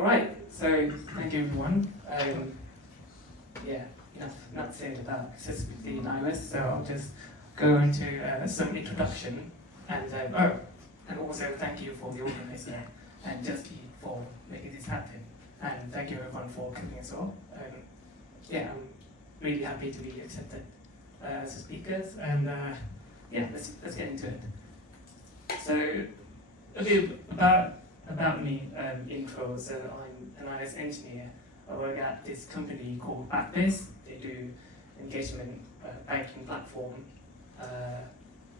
All right, so thank you everyone. Enough said about accessibility in iOS, so I'll just go into some introduction and also thank you for the organizer and JustEat for making this happen, and thank you everyone for coming as well. I'm really happy to be accepted as speakers, and let's get into it. So a bit about me, intro. So I'm an iOS engineer. I work at this company called Backbase. They do engagement banking platform.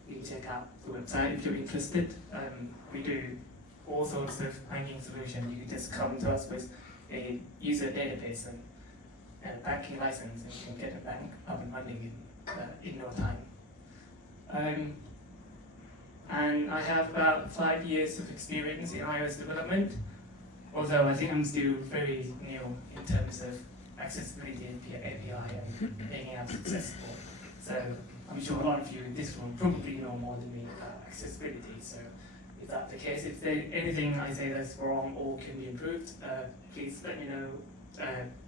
You can check out the website if you're interested. We do all sorts of banking solutions. You can just come to us with a user database and a banking license, and you can get a bank up and running in no time. And I have about 5 years of experience in iOS development, although I think I'm still very new in terms of accessibility and API and making apps accessible. So I'm sure a lot of you in this room probably know more than me about accessibility. So if that's the case, if there's anything I say that's wrong or can be improved, please let me know,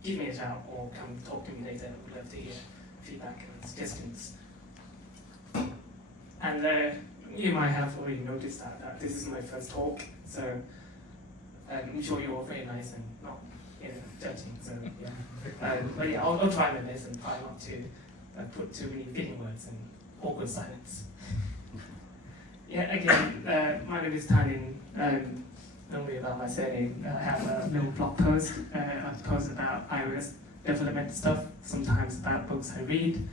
give me a shout, or come talk to me later. I would love to hear feedback and suggestions. And you might have already noticed that this is my first talk, so I'm sure you're all very nice and not judging. So but yeah, I'll try my best and try not to put too many fitting words and awkward silence. Again, my name is Tanin. Don't worry about my surname. I have a little blog post. I post about iOS development stuff, sometimes about books I read.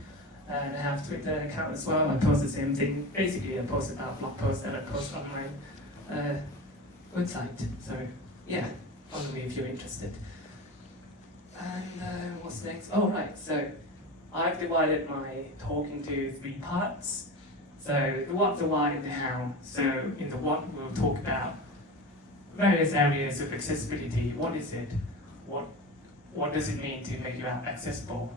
And I have a Twitter account as well. I post the same thing. Basically, I post about blog posts that I post on my website. So follow me if you're interested. And what's next? Oh, right. So I've divided my talk into 3 parts. So the what, the why, and the how. So in the what, we'll talk about various areas of accessibility. What is it? What does it mean to make your app accessible?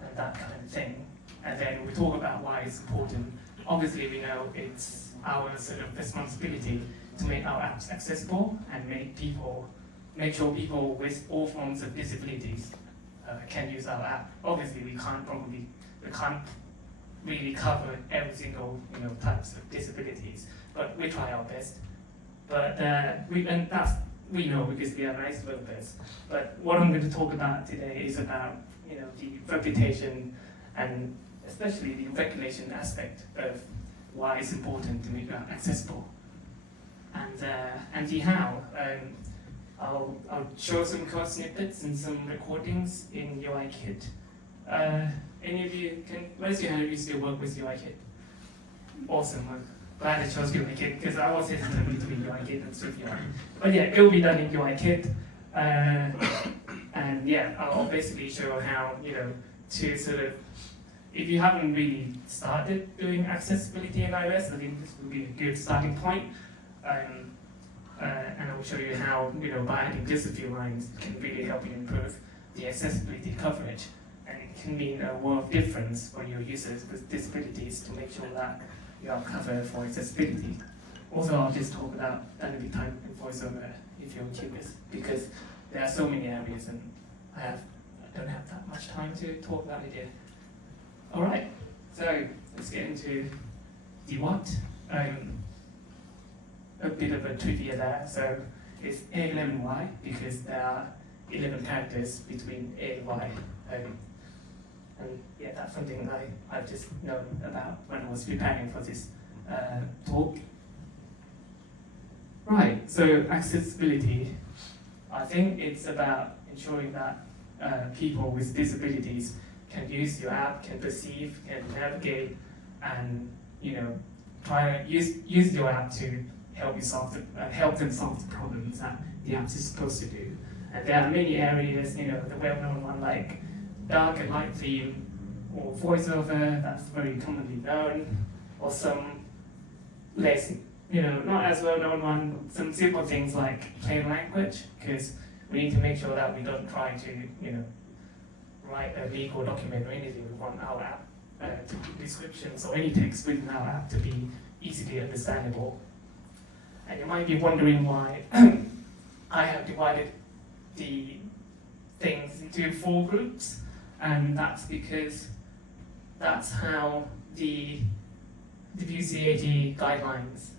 And that kind of thing. And then we talk about why it's important. Obviously, we know it's our sort of responsibility to make our apps accessible and make sure people with all forms of disabilities can use our app. Obviously, we can't really cover every single types of disabilities, but we try our best. But we know because we are nice developers. But what I'm going to talk about today is about the reputation and especially the regulation aspect of why it's important to make that accessible. And the how. I'll show some code snippets and some recordings in UIKit. Any of you can raise your hand if you still work with UIKit? Awesome. I'm glad I chose UIKit because I was hesitant between UIKit and SwiftUI. But yeah, it will be done in UIKit. And I'll basically show how to sort of, if you haven't really started doing accessibility in iOS, I think this will be a good starting point. And I'll show you how, by adding just a few lines can really help you improve the accessibility coverage. And it can mean a world of difference for your users with disabilities to make sure that you are covered for accessibility. Also, I'll just talk about dynamic type and voiceover if you're curious, because there are so many areas and I don't have that much time to talk about it here. All right, so let's get into the what. A bit of a trivia there. So it's A11Y because there are 11 characters between A and Y. And that's something I've just known about when I was preparing for this talk. Right, so accessibility. I think it's about ensuring that people with disabilities can use your app, can perceive, can navigate, and try to use your app to help them solve the problems that the app is supposed to do. And there are many areas, the well-known one like dark and light theme, or voiceover, that's very commonly known, or some less, not as well-known one, some simple things like plain language, because we need to make sure that we don't try to, write a legal document or anything. We want our app to give descriptions or any text within our app to be easily understandable. And you might be wondering why I have divided the things into 4 groups, and that's because that's how the WCAG guidelines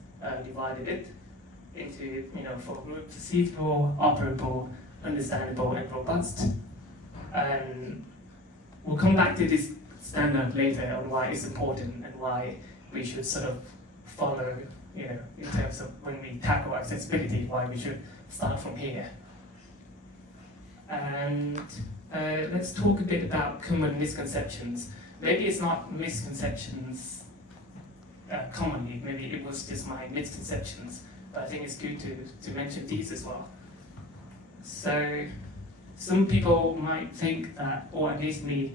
divided it into 4 groups: perceivable, operable, understandable, and robust. And we'll come back to this standard later on why it's important and why we should sort of follow, in terms of when we tackle accessibility, why we should start from here. And let's talk a bit about common misconceptions. Maybe it's not misconceptions commonly, maybe it was just my misconceptions, but I think it's good to mention these as well. So some people might think that, or at least me,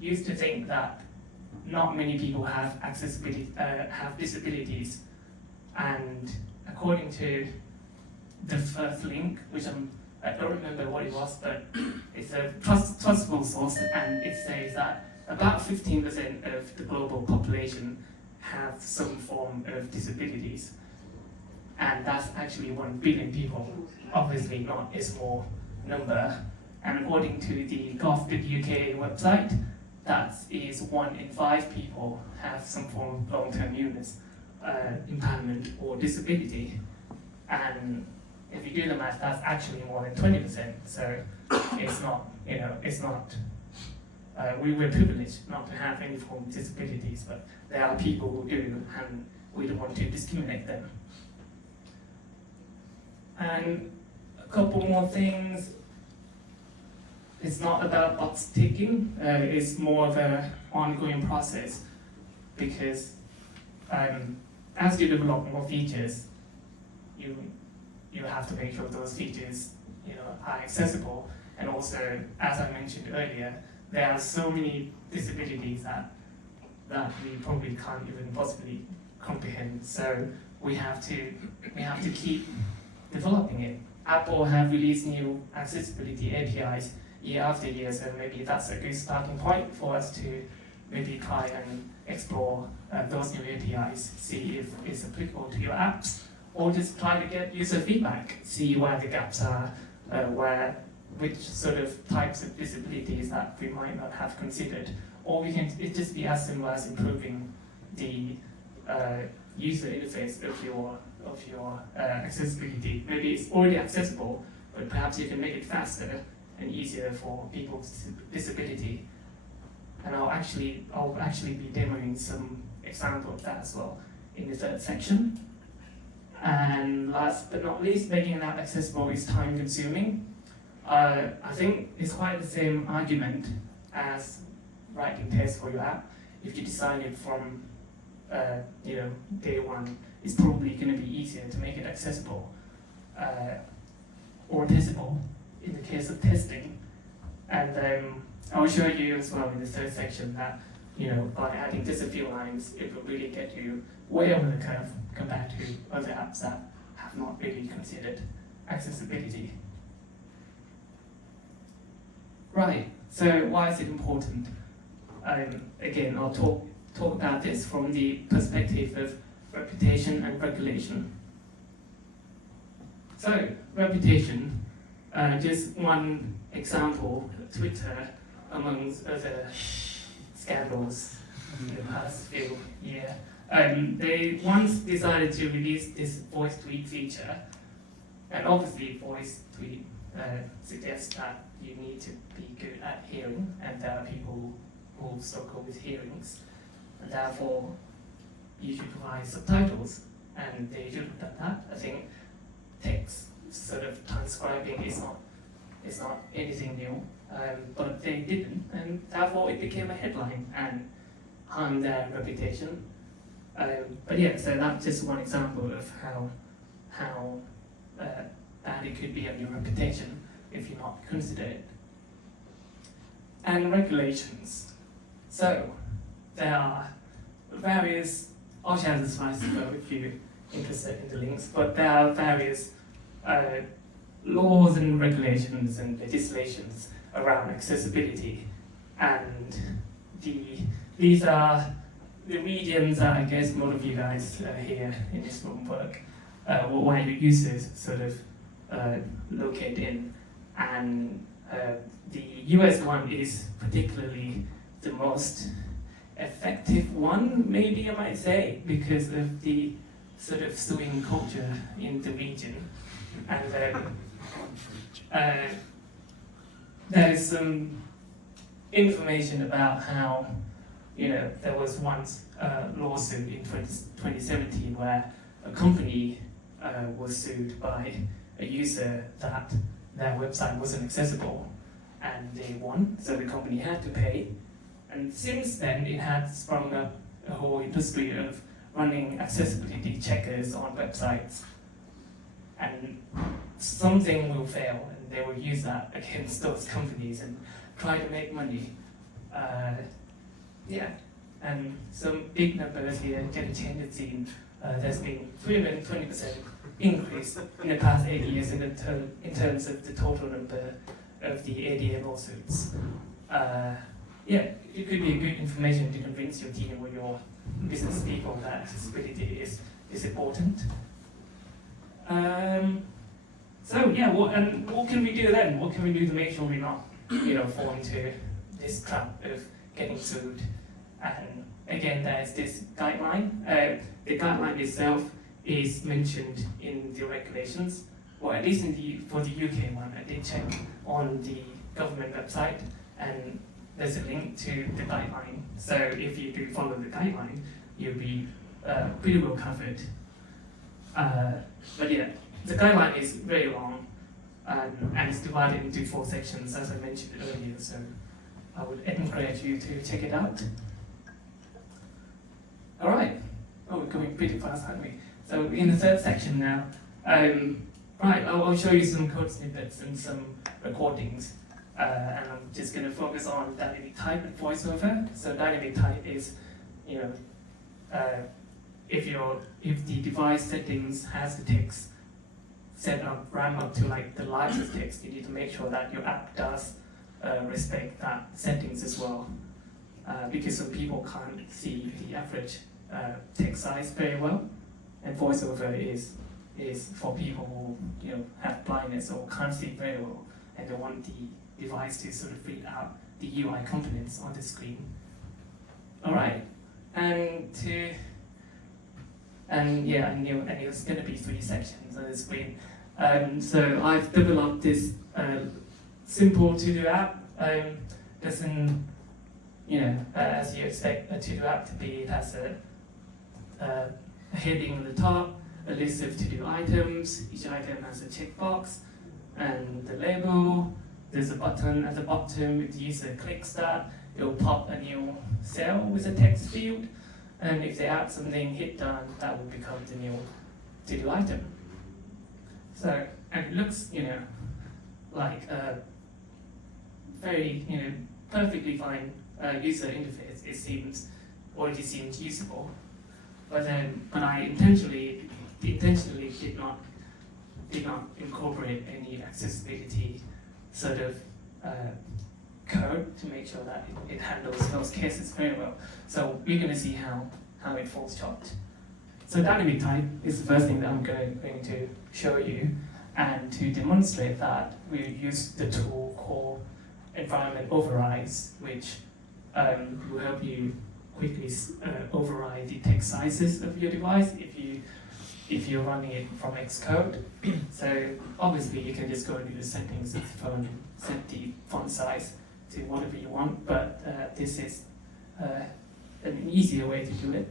used to think that not many people have have disabilities, and according to the first link, which I don't remember what it was, but it's a trustable source, and it says that about 15% of the global population have some form of disabilities, and that's actually 1 billion people, obviously not a small number. And according to the gov.uk website, that is 1 in 5 people have some form of long-term illness, impairment or disability. And if you do the math, that's actually more than 20%. So it's not, we're privileged not to have any form of disabilities, but there are people who do, and we don't want to discriminate them. And a couple more things. It's not about box ticking, it's more of an ongoing process, because as you develop more features, you have to make sure those features are accessible. And also, as I mentioned earlier, there are so many disabilities that we probably can't even possibly comprehend. So we have to keep developing it. Apple have released new accessibility APIs year after year, so maybe that's a good starting point for us to maybe try and explore those new APIs, see if it's applicable to your apps, or just try to get user feedback, see where the gaps are, which sort of types of disabilities that we might not have considered, or it just be as simple as improving the user interface of your accessibility. Maybe it's already accessible, but perhaps you can make it faster and easier for people with disability. And I'll actually be demoing some example of that as well in the 3rd section. And last but not least, making an app accessible is time consuming. I think it's quite the same argument as writing tests for your app. If you design it from day one, it's probably going to be easier to make it accessible or testable in the case of testing. And I'll show you as well in the 3rd section that by adding just a few lines, it will really get you way over the curve compared to other apps that have not really considered accessibility. Right, so why is it important? Again, I'll talk about this from the perspective of reputation and regulation. So, reputation, just one example, Twitter, amongst other scandals in the past few years. They once decided to release this voice tweet feature, and obviously voice tweet suggests that you need to be good at hearing, and there are people who struggle with hearings, and therefore you should provide subtitles, and they should have done that. I think text sort of transcribing is not anything new, but they didn't, and therefore it became a headline and harmed their reputation. But yeah, so that's just one example of how bad it could be on your reputation if you're not considered. And regulations. So there are various, I'll share the slides below if you're interested in the links, but there are various laws and regulations and legislations around accessibility, and these are the regions that I guess a lot of you guys here in this room work, where your users sort of locate in. And the US one is particularly the most effective one, maybe I might say, because of the sort of suing culture in the region. And there's some information about how, there was once a lawsuit in 2017 where a company was sued by a user that their website wasn't accessible, and they won, so the company had to pay. And since then, it had sprung up a whole industry of running accessibility checkers on websites. And something will fail, and they will use that against those companies and try to make money. And some big numbers here can change the scene. There's been 320% increase in the past 8 years in terms of the total number of the ADA lawsuits. It could be a good information to convince your team or your business people that accessibility is important. What can we do then? What can we do to make sure we're not, fall into this trap of getting sued? And again, there's this guideline. The guideline itself is mentioned in the regulations, or at least for the UK one. I did check on the government website, and there's a link to the guideline. So if you do follow the guideline, you'll be pretty well covered. The guideline is very long, and it's divided into 4 sections, as I mentioned earlier. So I would encourage you to check it out. All right. Oh, we're going pretty fast, aren't we? So in the 3rd section now, I'll show you some code snippets and some recordings, and I'm just going to focus on dynamic type and voiceover. So dynamic type is, if the device settings has the text set up, RAM up to like the largest text, you need to make sure that your app does respect that settings as well, because some people can't see the average text size very well, and voiceover is for people who have blindness or can't see very well, and they want the device to sort of read out the UI components on the screen. All right, and it's going to be 3 sections on the screen. So I've developed this simple to-do app. Doesn't, as you expect a to-do app to be, it has a heading on the top, a list of to-do items. Each item has a checkbox and the label. There's a button at the bottom. If the user clicks that, it will pop a new cell with a text field. And if they add something, hit done, that will become the new to-do item. So, and it looks, like a very, perfectly fine user interface. It already seems usable. But I intentionally did not incorporate any accessibility sort of code to make sure that it handles those cases very well. So we're going to see how it falls short. So dynamic type is the first thing that I'm going to show you, and to demonstrate that, we use the tool called environment overrides, which will help you quickly override the text sizes of your device if you're running it from Xcode. So obviously you can just go into the settings of the phone, set the font size to whatever you want, but this is an easier way to do it.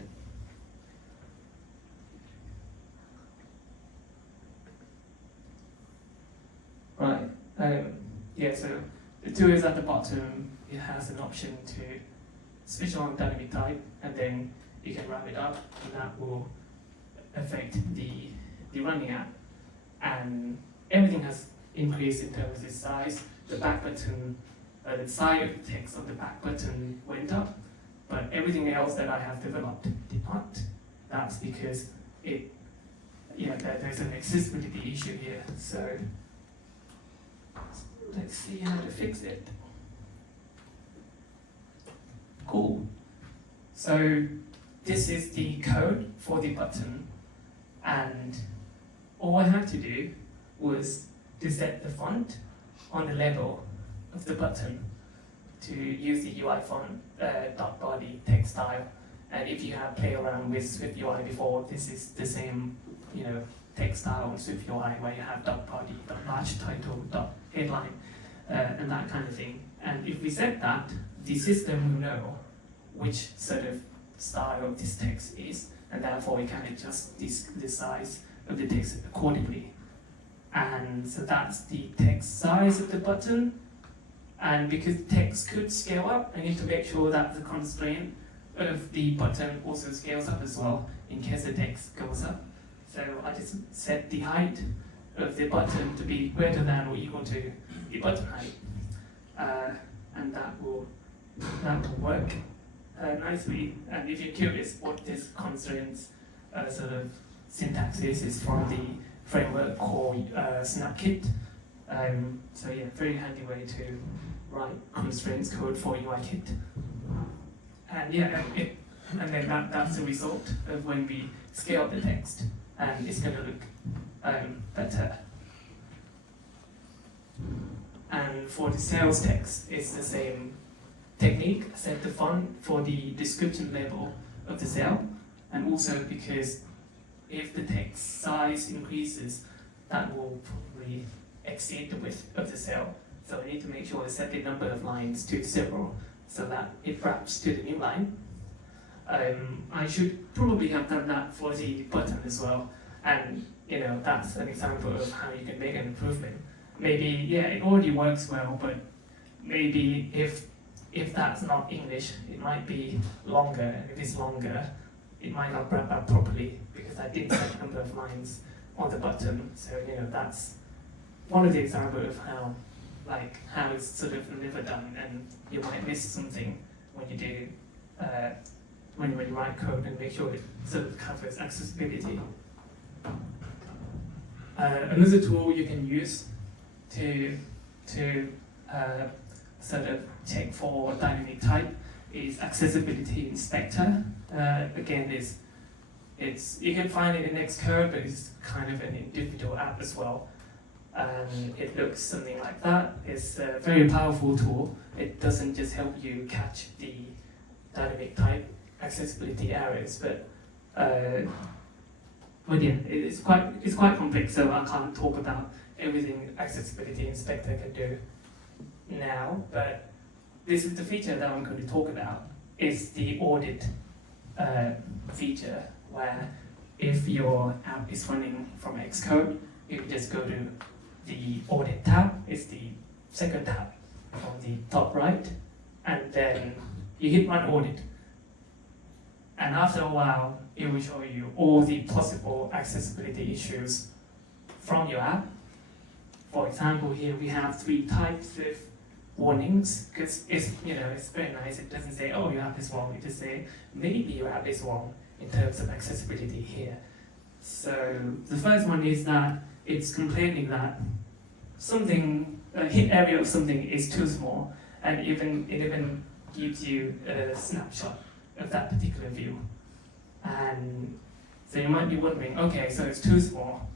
Right, so the tool is at the bottom. It has an option to switch on dynamic type, and then you can wrap it up, and that will affect the running app. And everything has increased in terms of its size. The back button, the size of the text on the back button went up, but everything else that I have developed did not. That's because there's an accessibility issue here. So let's see how to fix it. Cool. So this is the code for the button, and all I had to do was to set the font on the label of the button to use the UI font dot body text style. And if you have played around with Swift UI before, this is the same, text style on Swift UI where you have dot body, dot large title, dot headline, and that kind of thing. And if we set that, the system will know which sort of style of this text is, and therefore we can adjust the size of the text accordingly. And so that's the text size of the button. And because text could scale up, I need to make sure that the constraint of the button also scales up as well in case the text goes up. So I just set the height of the button to be greater than or equal to the button height, and that will work nicely. And if you're curious what this constraints sort of syntax is from the framework called SnapKit. So yeah, very handy way to write constraints code for UIKit. And yeah, and then that's the result of when we scale the text, and it's going to look better. And for the sales text, it's the same technique. Set the font for the description label of the sale, and also because if the text size increases, that will probably exceed the width of the cell. So I need to make sure I set the number of lines to 0 so that it wraps to the new line. I should probably have done that for the button as well, and that's an example of how you can make an improvement. Maybe, yeah, it already works well, but maybe if that's not English, it might be longer, and if it's longer, it might not wrap up properly because I didn't set the number of lines on the button. So that's one of the examples of how it's sort of never done, and you might miss something when you do when you write code, and make sure it sort of covers accessibility. Another tool you can use to sort of check for dynamic type is Accessibility Inspector. Again, you can find it in Xcode, but it's kind of an individual app as well. And it looks something like that. It's a very powerful tool. It doesn't just help you catch the dynamic type accessibility errors, but yeah, it's quite complex, so I can't talk about everything Accessibility Inspector can do now. But this is the feature that I'm going to talk about. Is the audit feature, where if your app is running from Xcode, you can just go to the audit tab. It's the second tab from the top right, and then you hit run audit. And after a while, it will show you all the possible accessibility issues from your app. For example, here we have 3 types of warnings, because it's very nice. It doesn't say, oh, your app is wrong. It just says, maybe your app is wrong in terms of accessibility here. So the first one is that it's complaining that something, a hit area of something is too small, and it even gives you a snapshot of that particular view. And so you might be wondering, okay, so it's too small.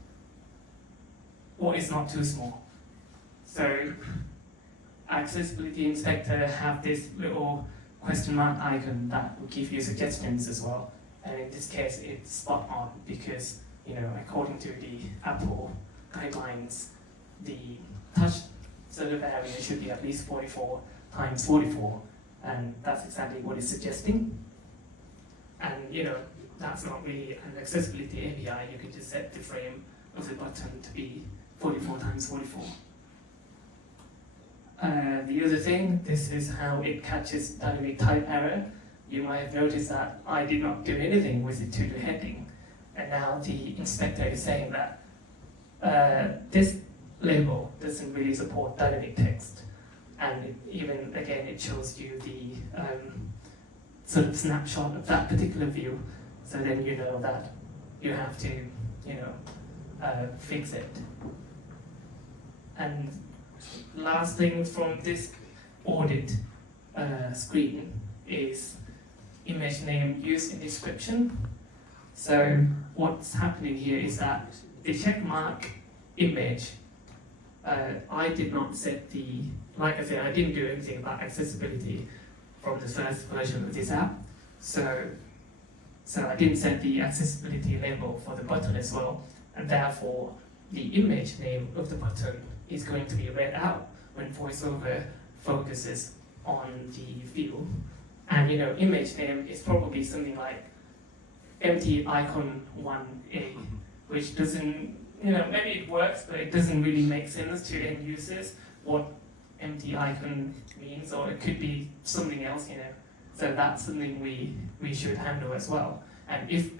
What is not too small? So Accessibility Inspector have this little question mark icon that will give you suggestions as well. And in this case, it's spot on because, according to the Apple guidelines, the touch sort of area should be at least 44 times 44, and that's exactly what it's suggesting. And that's not really an accessibility API. You can just set the frame of the button to be 44 times 44. The other thing, this is how it catches dynamic type error. You might have noticed that I did not do anything with the to-do heading, and now the inspector is saying that this label doesn't really support dynamic text, and it shows you the sort of snapshot of that particular view, so then you know that you have to fix it. And last thing from this audit screen is image name used in description. So what's happening here is that the checkmark image I did not set the, like I said, I didn't do anything about accessibility from the first version of this app. So I didn't set the accessibility label for the button as well, and therefore the image name of the button is going to be read out when VoiceOver focuses on the view. And image name is probably something like empty icon 1A, which doesn't, maybe it works, but it doesn't really make sense to end users what empty icon means, or it could be something else, So that's something we should handle as well. And if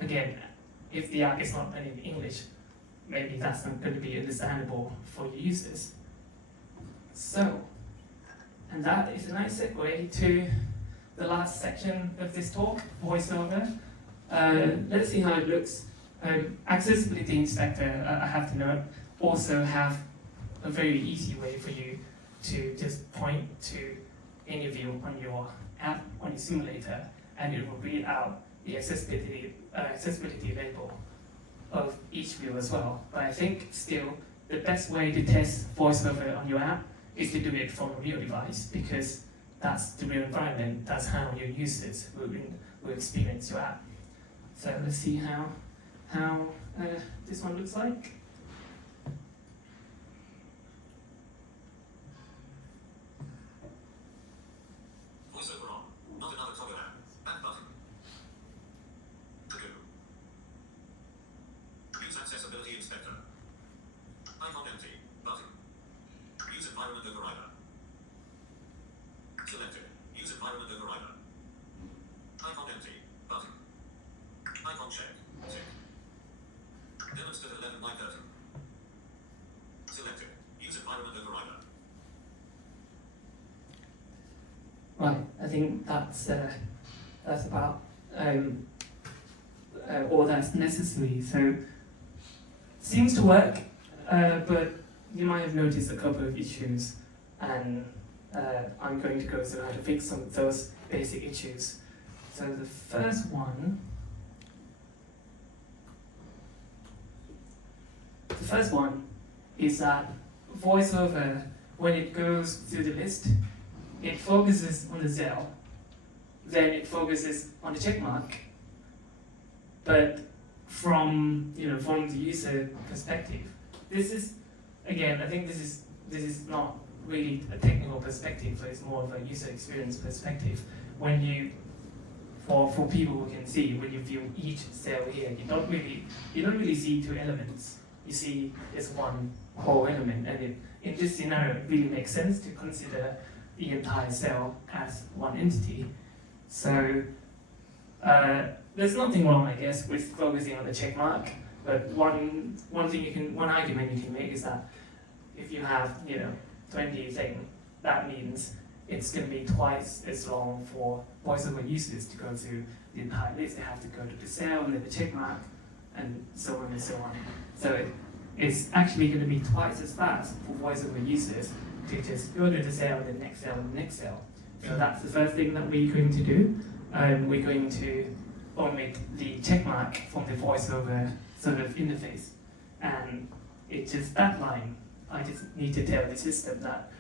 the app is not in English, maybe that's not going to be understandable for users. So, and that is a nice segue to the last section of this talk, VoiceOver. Let's see how it looks. Accessibility Inspector, I have to note, also have a very easy way for you to just point to any view on your app, on your simulator, and it will read out the accessibility label of each view as well. But I think still the best way to test VoiceOver on your app is to do it from a real device, because that's the real environment, that's how your users will experience your app. So let's see how this one looks like. VoiceOver on, not another toggle app. Back button. To go. Use Accessibility Inspector. Icon empty. Button. Use Environment Overrider. Selected. Use Environment Overrider. Icon empty. Button. Icon check. Tick. Demonstrate 11 by 30. Selected. Use Environment Overrider. Right, I think that's about all that's necessary. So seems to work, but you might have noticed a couple of issues, and I'm going to go through how to fix some of those basic issues. So the first one is that VoiceOver, when it goes through the list, it focuses on the cell, then it focuses on the check mark. But from the user perspective, this is, again, I think this is not really a technical perspective, so it's more of a user experience perspective. When you, for people who can see, when you view each cell here, you don't really see two elements. You see just one whole element, and in this scenario, it really makes sense to consider the entire cell as one entity. So there's nothing wrong, I guess, with focusing on the check mark. But one argument you can make is that if you have 20 things, that means it's going to be twice as long for VoiceOver users to go through the entire list. They have to go to the cell and then the check mark, and so on and so on. So it's actually going to be twice as fast for VoiceOver users to just go to the cell, the next cell, and the next cell. So that's the first thing that we're going to do. We're going to omit the checkmark from the VoiceOver sort of interface. And it's just that line. I just need to tell the system that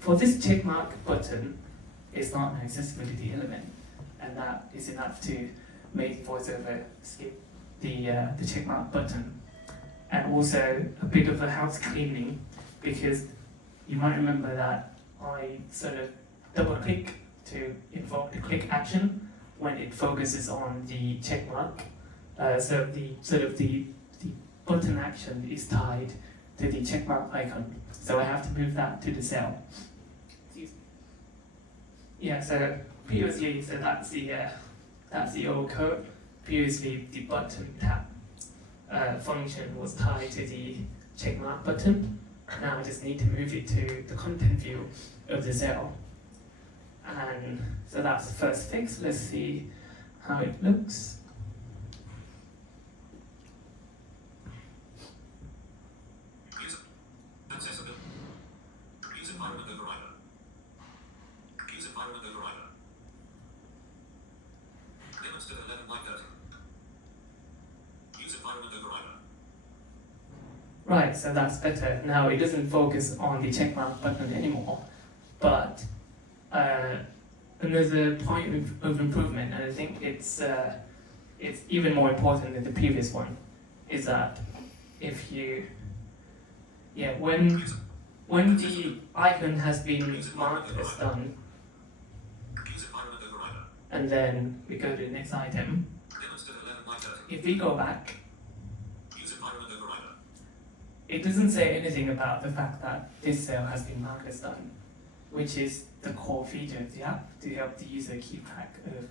for this checkmark button, it's not an accessibility element. And that is enough to make VoiceOver skip the checkmark button. And also a bit of a house cleaning, because you might remember that I sort of double click to invoke the click action when it focuses on the check mark. So the button action is tied to the check mark icon. So I have to move that to the cell. Yeah, so previously, that's the old code. Previously, the button tab function was tied to the check mark button. Now I just need to move it to the content view of the cell. And so that's the first fix. Let's see how it looks. Use environment overrider. Use environment overrider. Demonstrate 11 by 30. Use environment overrider. right, so that's better. Now it doesn't focus on the checkmark button anymore, but another point of improvement, and I think it's even more important than the previous one, is that if you, when the icon has been marked as done, and then we go to the next item, if we go back, it doesn't say anything about the fact that this cell has been marked as done, which is the core feature of the app to help the user keep track of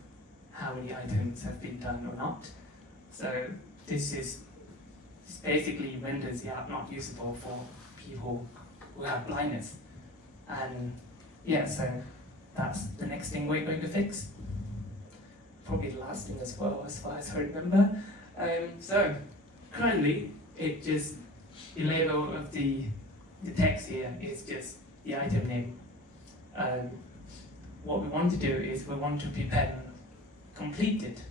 how many items have been done or not. So this basically renders the app not usable for people who have blindness. And yeah, so that's the next thing we're going to fix. Probably the last thing as well, as far as I remember. So currently, the label of the text here is just the item name. What we want to do is we want to prepare completed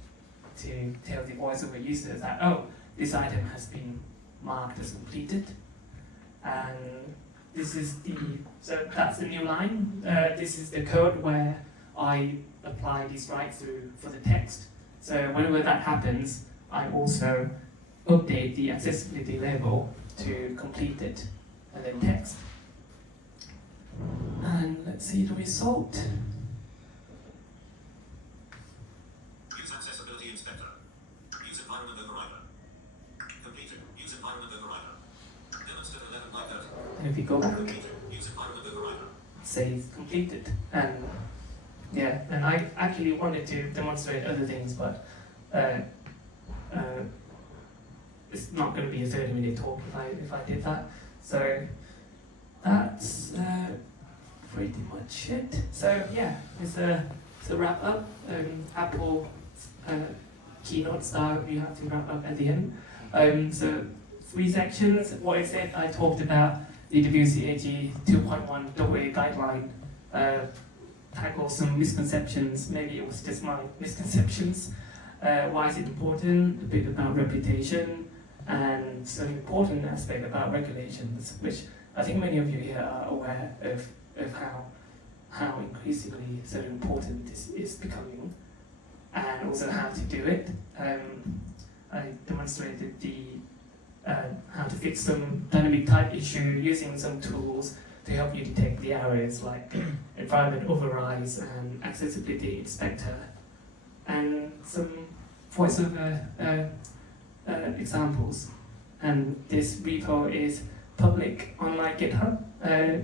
to tell the voiceover user that, oh, this item has been marked as completed. And so that's the new line. This is the code where I apply this right through for the text. So whenever that happens, I also update the accessibility label to completed and then text. And let's see the result. Use accessibility inspector. Use environment overrider. Completed. Use environment overrider. Demonstrate 11 by 30. And if you go back, Completed. Use environment overrider. it says completed. And yeah, and I actually wanted to demonstrate other things, but it's not going to be a 30-minute talk if I did that. So that's pretty much it. So yeah, it's a wrap up. Apple keynote style. You have to wrap up at the end. So 3 sections. What I said, I talked about the WCAG 2.1 AA guideline. Tackle some misconceptions. Maybe it was just my misconceptions. Why is it important? A bit about reputation, and some important aspect about regulations, which I think many of you here are aware of how increasingly so important this is becoming, and also how to do it. I demonstrated how to fix some dynamic type issue using some tools to help you detect the errors like environment overrides and accessibility inspector, and some voiceover examples. And this repo is public on my GitHub,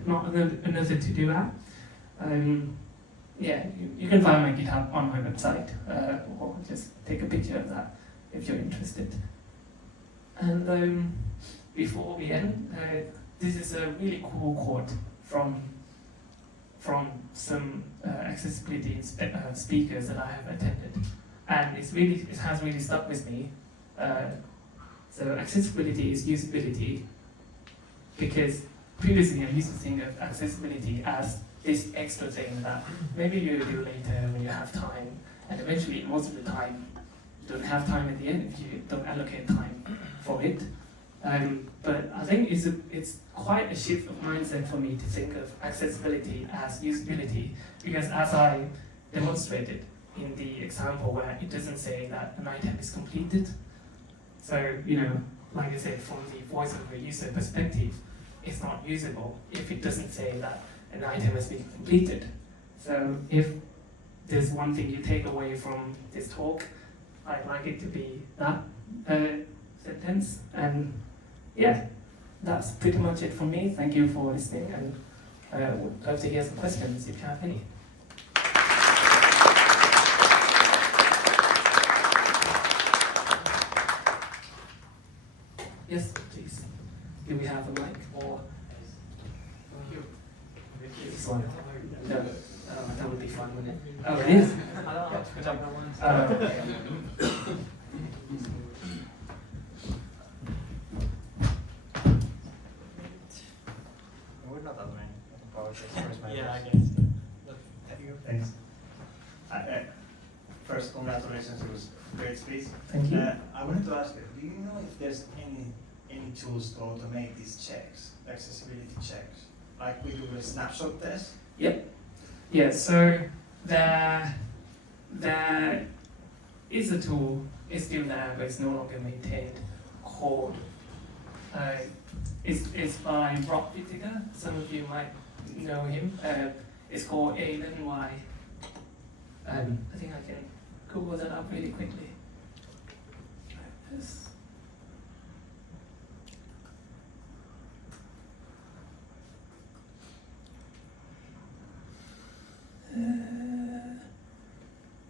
not another to-do app. Yeah, you can find my GitHub on my website, or just take a picture of that if you're interested. And before we end, this is a really cool quote from some accessibility speakers that I have attended, and it has really stuck with me. So accessibility is usability, because previously I used to think of accessibility as this extra thing that maybe you do later when you have time, and eventually most of the time you don't have time at the end if you don't allocate time for it. But I think it's quite a shift of mindset for me to think of accessibility as usability, because as I demonstrated in the example where it doesn't say that an item is completed, so like I said, from the voice of the user perspective, it's not usable if it doesn't say that an item has been completed. So if there's one thing you take away from this talk, I'd like it to be that sentence. And yeah, that's pretty much it from me. Thank you for listening, and I would love to hear some questions if you have any. Yes, please. Do we have a mic or this one? No. That would be fun, wouldn't it? Oh, it is? We're not that many. I can probably say first my Yeah, I first. guess. Thank you. Thanks. First, congratulations. It was a great speech. Thank you. I wanted to ask you, do you know if there's any in tools to automate these checks, accessibility checks, like we do with snapshot test? Yeah, so there is a tool, it's still there, but it's no longer maintained, called, it's by Rob Whittaker, some of you might know him. It's called Alan Y. I think I can Google that up really quickly. Yes.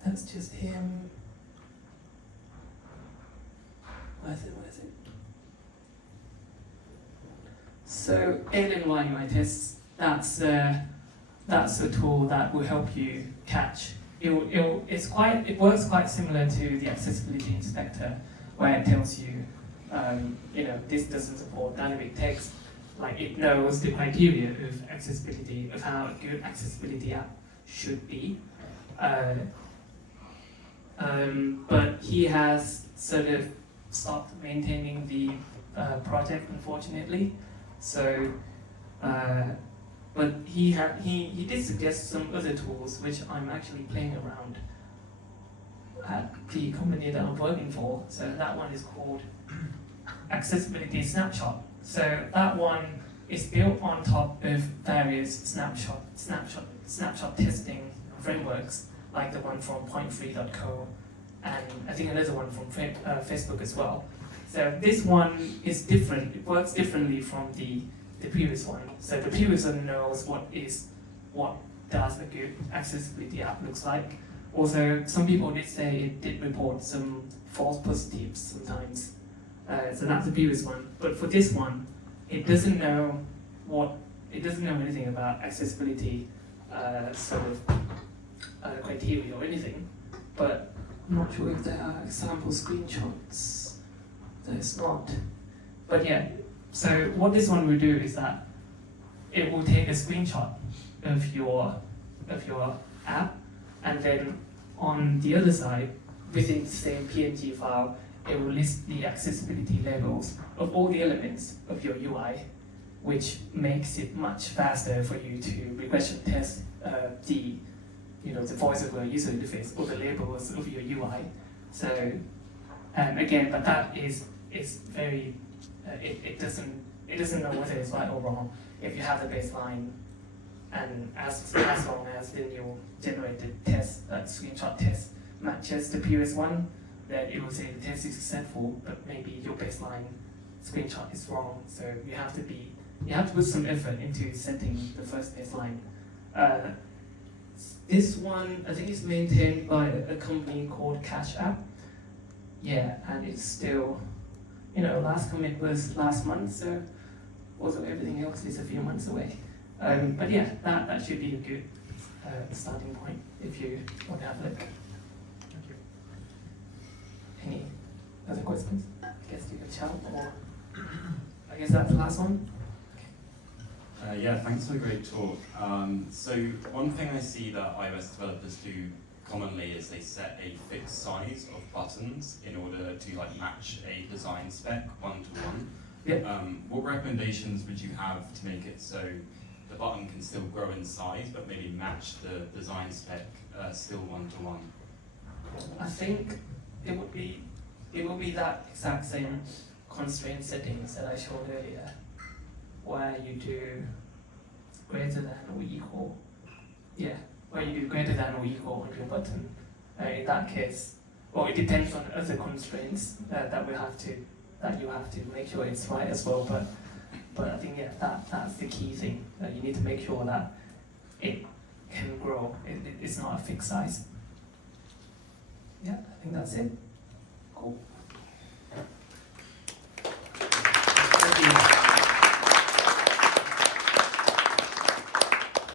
That's just him. Where is it? So Alien UI tests, that's a tool that will help you catch. It works quite similar to the accessibility inspector, where it tells you, this doesn't support dynamic text. Like it knows the criteria of accessibility, of how a good accessibility app should be. But he has sort of stopped maintaining the project, unfortunately. So, but he did suggest some other tools which I'm actually playing around at the company that I'm working for. So that one is called Accessibility Snapshot. So that one is built on top of various snapshot testing frameworks, like the one from point3.co, and I think another one from Facebook as well. So this one is different. It works differently from the previous one. So the previous one knows what does a good accessibility app looks like. Also, some people did say it did report some false positives sometimes. So that's the previous one. But for this one, it doesn't know anything about accessibility criteria or anything. But I'm not sure if there are example screenshots. There's not. But yeah, so what this one will do is that it will take a screenshot of your app, and then on the other side, within the same PNG file, it will list the accessibility levels of all the elements of your UI, which makes it much faster for you to regression test the voice of a user interface or the labels of your UI. So again, but that is very it doesn't know whether it's right or wrong. If you have the baseline, and as long as the new generated test, screenshot test matches the previous one, then it will say the test is successful, but maybe your baseline screenshot is wrong. So you have to put some effort into setting the first baseline. This one, I think, is maintained by a company called Cash App. Yeah, and it's still, last commit was last month, so also everything else is a few months away. But yeah, that should be a good starting point if you want to have a look. Thank you. Any other questions? I guess you can shout, or I guess that's the last one. Yeah, thanks for the great talk. So one thing I see that iOS developers do commonly is they set a fixed size of buttons in order to match a design spec one-to-one. Yep. What recommendations would you have to make it so the button can still grow in size but maybe match the design spec still one-to-one? I think it would be that exact same constraint settings that I showed earlier, where you do greater than or equal. Yeah, where you do greater than or equal on your button. In that case, well, it depends on other constraints that you have to make sure it's right as well. But I think that's the key thing. You need to make sure that it can grow. It's not a fixed size. Yeah, I think that's it. Cool.